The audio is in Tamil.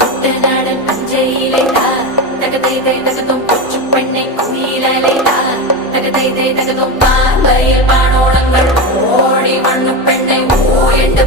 குட்டநாடன் பஞ்சையிலைதா தகதை தகதும் கொச்சு பெண்ணை குயிலைதா தகதை தகதும் பார்வையில் பானோளங்கள் ஓடி மண்ணு பெண்ணை ஓ என்று